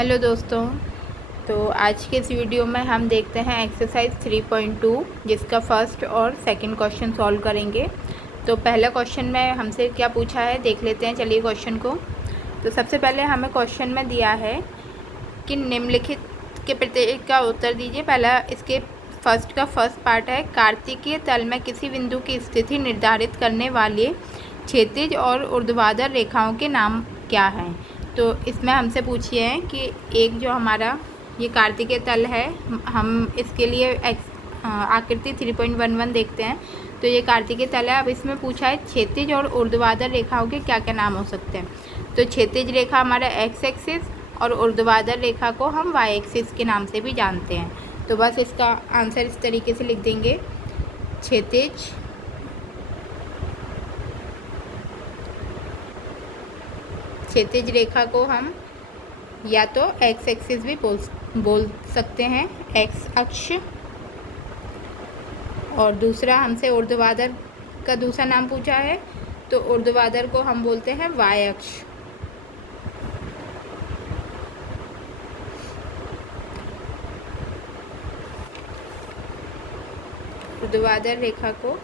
Hello दोस्तों। तो आज के इस वीडियो में हम देखते हैं एक्सरसाइज 3.2 जिसका फर्स्ट और सेकंड क्वेश्चन सॉल्व करेंगे। तो पहला क्वेश्चन में हमसे क्या पूछा है देख लेते हैं। चलिए क्वेश्चन को। तो सबसे पहले हमें क्वेश्चन में दिया है कि निम्नलिखित के प्रत्येक का उत्तर दीजिए। पहला इसके फर्स्ट पार्ट है, कार्तिकीय तल में किसी बिंदु की स्थिति निर्धारित करने वाले क्षैतिज और ऊर्ध्वाधर रेखाओं के नाम क्या हैं। तो इसमें हमसे पूछिए है कि एक जो हमारा ये कार्तिकीय तल है, हम इसके लिए आकृति 3.11 देखते हैं। तो ये कार्तिकीय तल है। अब इसमें पूछा है क्षैतिज और ऊर्ध्वाधर रेखाओं के क्या क्या नाम हो सकते हैं। तो क्षैतिज रेखा हमारा एक्स एक्सिस और ऊर्ध्वाधर रेखा को हम वाई एक्सिस के नाम से भी जानते हैं। तो बस इसका आंसर इस तरीके से लिख देंगे, क्षैतिज रेखा को हम या तो एक्स एक्सिस भी बोल सकते हैं, एक्स अक्ष। और दूसरा हमसे ऊर्ध्वाधर का दूसरा नाम पूछा है, तो ऊर्ध्वाधर को हम बोलते हैं वाई अक्ष। ऊर्ध्वाधर रेखा को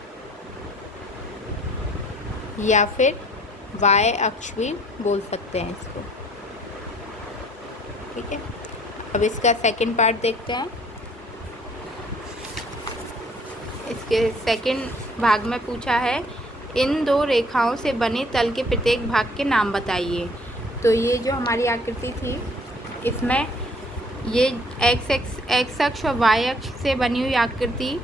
या फिर वाई अक्ष भी बोल सकते हैं इसको। ठीक है। अब इसका सेकंड पार्ट देखते हैं। इसके सेकंड भाग में पूछा है, इन दो रेखाओं से बने तल के प्रत्येक भाग के नाम बताइए। तो ये जो हमारी आकृति थी, इसमें ये एक्स अक्ष और वाई अक्ष से बनी हुई आकृति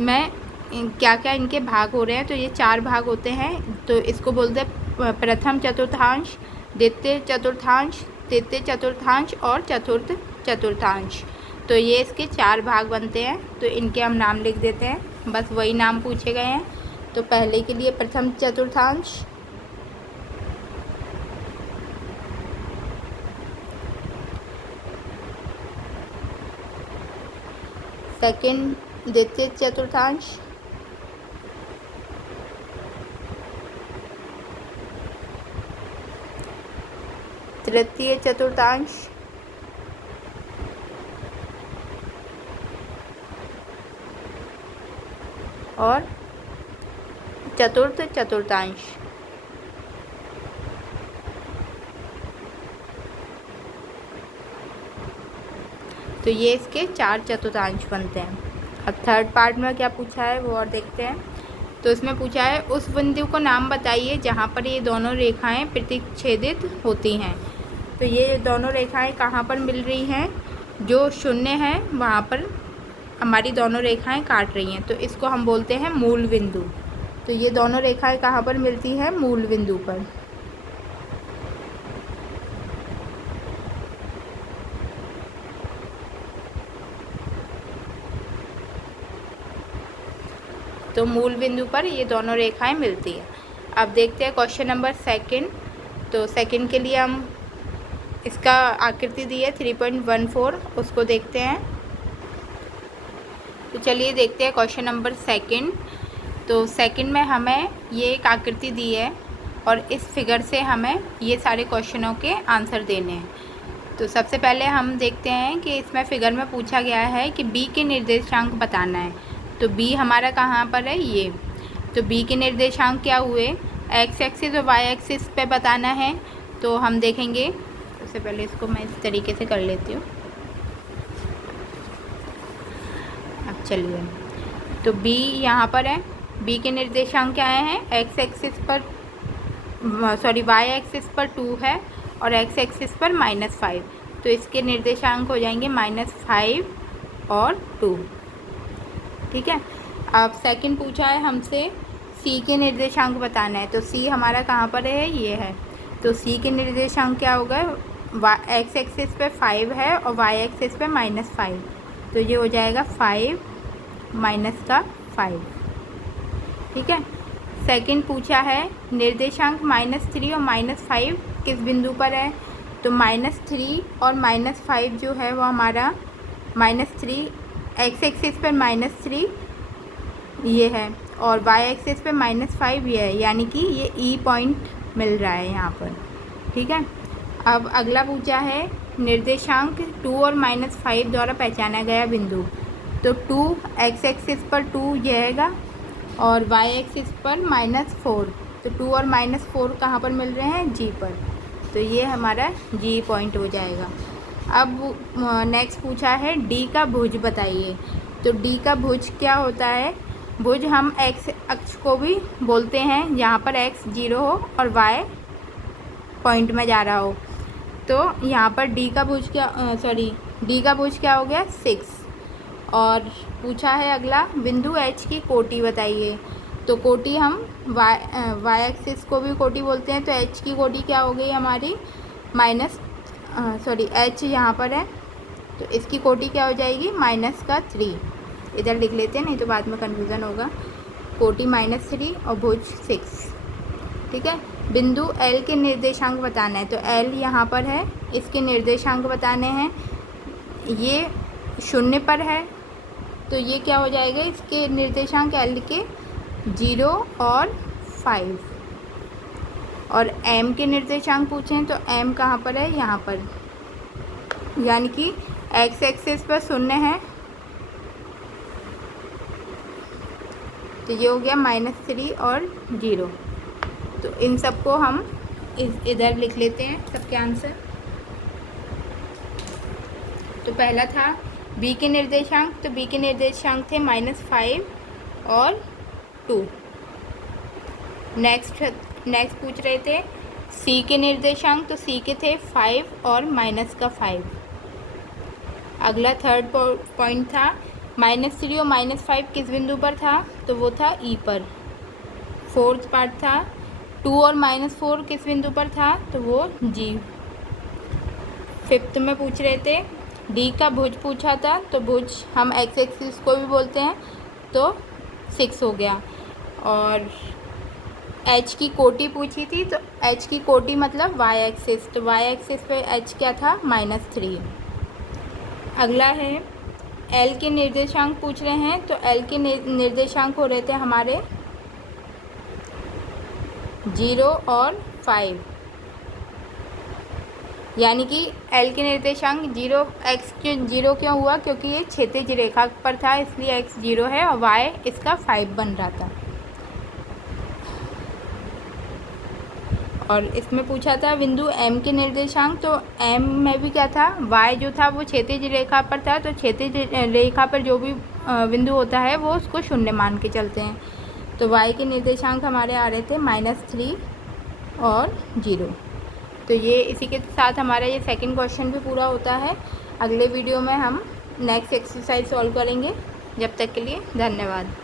में क्या क्या इनके भाग हो रहे हैं। तो ये 4 भाग होते हैं। तो इसको बोलते हैं प्रथम चतुर्थांश, द्वितीय चतुर्थांश, तृतीय चतुर्थांश और चतुर्थ चतुर्थांश। तो ये इसके 4 भाग बनते हैं। तो इनके हम नाम लिख देते हैं, बस वही नाम पूछे गए हैं। तो पहले के लिए प्रथम चतुर्थांश, सेकंड द्वितीय चतुर्थांश, तृतीय चतुर्थांश और चतुर्थ चतुर्थांश। तो ये इसके 4 चतुर्थांश बनते हैं। अब थर्ड पार्ट में क्या पूछा है वो और देखते हैं। तो इसमें पूछा है, उस बिंदु को नाम बताइए जहाँ पर ये दोनों रेखाएं प्रतिच्छेदित होती हैं। तो ये दोनों रेखाएं कहाँ पर मिल रही हैं, जो शून्य है वहाँ पर हमारी दोनों रेखाएं काट रही हैं। तो इसको हम बोलते हैं मूल बिंदु। तो ये दोनों रेखाएं कहाँ पर मिलती हैं, मूल बिंदु पर। तो मूल बिंदु पर ये दोनों रेखाएं मिलती हैं। अब देखते हैं क्वेश्चन नंबर सेकंड। तो सेकंड के लिए हम इसका आकृति दी है 3.14, उसको देखते हैं। तो चलिए देखते हैं क्वेश्चन नंबर सेकंड। तो सेकंड में हमें ये एक आकृति दी है और इस फिगर से हमें ये सारे क्वेश्चनों के आंसर देने हैं। तो सबसे पहले हम देखते हैं कि इसमें फिगर में पूछा गया है कि बी के निर्देशांक बताना है। तो बी हमारा कहाँ पर है, ये। तो बी के निर्देशांक क्या हुए, एक्स एक्सिस और वाई एक्सिस पे बताना है। तो हम देखेंगे, सबसे पहले इसको मैं इस तरीके से कर लेती हूँ। अब चलिए, तो बी यहाँ पर है। बी के निर्देशांक क्या हैं, एक्स एक्सिस पर वाई एक्सिस पर 2 है और एक्स एक्सिस पर -5। तो इसके निर्देशांक हो जाएंगे -5 और 2। ठीक है। अब सेकंड पूछा है हमसे, सी के निर्देशांक बताना है। तो सी हमारा कहाँ पर है, ये है। तो सी के निर्देशांक क्या होगा, एक्स एक्सिस पे 5 है और वाई एक्सिस पे -5। तो ये हो जाएगा 5 -5। ठीक है। सेकंड पूछा है, निर्देशांक -3 और -5 किस बिंदु पर है। तो -3 और -5 जो है वो हमारा -3 एक्स एक्सिस पर -3 ये है और वाई एक्सिस पे -5 ये है, यानी कि ये ई पॉइंट मिल रहा है यहाँ पर। ठीक है। अब अगला पूछा है निर्देशांक 2 और -5 द्वारा पहचाना गया बिंदु। तो 2 x एक्सिस पर 2 जाएगा और y एक्सिस पर -4। तो 2 और -4 कहाँ पर मिल रहे हैं? G पर। तो ये हमारा G पॉइंट हो जाएगा। अब नेक्स्ट पूछा है D का भुज बताइए। तो D का भुज क्या होता है? भुज हम x अक्ष को भी बोलते हैं, जहाँ पर x 0 हो और y पॉइंट में जा रहा हो। तो यहाँ पर D का भुज क्या हो गया? 6। और पूछा है अगला, बिंदु H की कोटि बताइए। तो कोटि हम y एक्सिस को भी कोटि बोलते हैं। तो H की कोटि क्या हो गई हमारी? H यहाँ पर है, तो इसकी कोटि क्या हो जाएगी? -3। इधर लिख लेते हैं, नहीं तो बाद में कन्फ्यूज़न होगा। कोटि -3 और भुज 6। ठीक है। बिंदु L के निर्देशांक बताना है। तो L यहाँ पर है, इसके निर्देशांक बताने हैं। ये 0 पर है, तो ये क्या हो जाएगा? इसके निर्देशांक L के 0 और 5। और M के निर्देशांक पूछें तो M कहाँ पर है? यहाँ पर, यानी कि x एक्सिस पर 0 है, तो ये हो गया -3 और 0। तो इन सबको हम इधर लिख लेते हैं, सबके आंसर। तो पहला था B के निर्देशांक। तो B के निर्देशांक थे -5 और 2। नेक्स्ट पूछ रहे थे C के निर्देशांक। तो C के थे 5 और -5। अगला थर्ड पॉइंट था -3 और -5 किस बिंदु पर था? तो वो था E पर। फोर्थ पार्ट था 2 और -4 किस बिंदु पर था? तो वो G। फिफ्थ में पूछ रहे थे D का भुज पूछा था। तो भुज हम x एक्सिस को भी बोलते हैं, तो 6 हो गया। और H की कोटि पूछी थी। तो H की कोटि मतलब y एक्सिस। तो y एक्सिस पे H क्या था? -3। अगला है L के निर्देशांक पूछ रहे हैं। तो L के निर्देशांक हो रहे थे हमारे 0 और 5, यानी कि L के निर्देशांक 0 क्यों हुआ? क्योंकि ये क्षैतिज रेखा पर था, इसलिए x 0 है और y इसका 5 बन रहा था। और इसमें पूछा था बिंदु M के निर्देशांक। तो M में भी क्या था? y जो था वो क्षैतिज रेखा पर था। तो क्षैतिज रेखा पर जो भी बिंदु होता है वो उसको 0 मान के चलते हैं। तो y के निर्देशांक हमारे आ रहे थे -3 और 0। तो ये इसी के साथ हमारा ये सेकंड क्वेश्चन भी पूरा होता है। अगले वीडियो में हम नेक्स्ट एक्सरसाइज सॉल्व करेंगे। जब तक के लिए धन्यवाद।